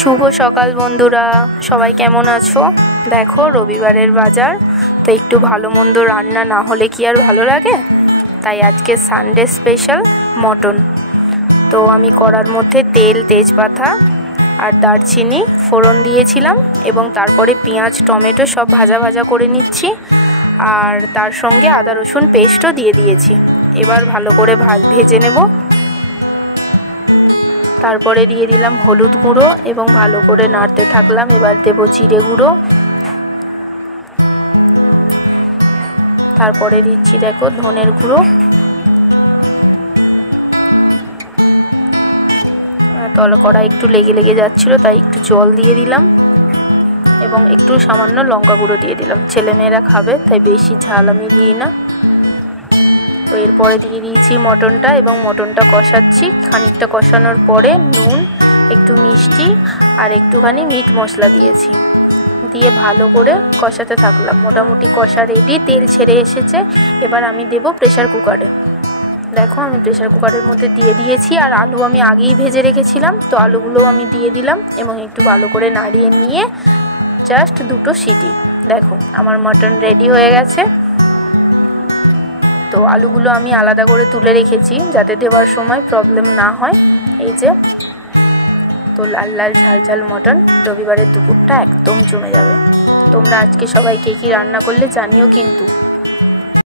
শুভ সকাল বন্ধুরা, সবাই কেমন আছো? দেখো রবিবারের বাজার, তো একটু ভালো মন্দ রান্না না হলে কি আর ভালো লাগে। তাই আজকে সানডে স্পেশাল মটন। তো আমি কড়ার মধ্যে তেল, তেজপাতা আর দারচিনি ফোড়ন দিয়েছিলাম এবং তারপরে পেঁয়াজ, টমেটো সব ভাজা ভাজা করে নিচ্ছি। আর তার সঙ্গে আদা রসুন পেস্টও দিয়ে দিয়েছি। এবার ভালো করে ভেজে নেব। তারপরে দিয়ে দিলাম হলুদ গুঁড়ো এবং ভালো করে নাড়তে থাকলাম। এবার দেব জিরে গুঁড়ো, তারপরে দিচ্ছি দেখো ধনের গুঁড়ো, তলা কড়াই একটু লেগে লেগে যাচ্ছিলো তাই একটু জল দিয়ে দিলাম এবং একটু সামান্য লঙ্কা গুঁড়ো দিয়ে দিলাম। ছেলেমেয়েরা খাবে তাই বেশি ঝাল আমি দিই না। তো এরপরে দিয়ে দিয়েছি মটনটা এবং মটনটা কষাচ্ছি। খানিকটা কষানোর পরে নুন, একটু মিষ্টি আর একটুখানি মিট মশলা দিয়েছি, দিয়ে ভালো করে কষাতে থাকলাম। মোটামুটি কষা রেডি, তেল ছেড়ে এসেছে। এবার আমি দেব প্রেসার কুকারে। দেখো আমি প্রেসার কুকারের মধ্যে দিয়ে দিয়েছি। আর আলু আমি আগেই ভেজে রেখেছিলাম, তো আলুগুলোও আমি দিয়ে দিলাম এবং একটু ভালো করে নাড়িয়ে নিয়ে জাস্ট 2টো সিটি। দেখো আমার মটন রেডি হয়ে গেছে। তো আলুগুলো আমি আলাদা করে তুলে রেখেছি যাতে দেওয়ার সময় প্রবলেম না হয়। এই যে, তো লাল লাল ঝাল ঝাল মটন, রবিবারের দুপুরটা একদম জমে যাবে। তোমরা আজকে সবাই কে কী রান্না করলে জানিও কিন্তু।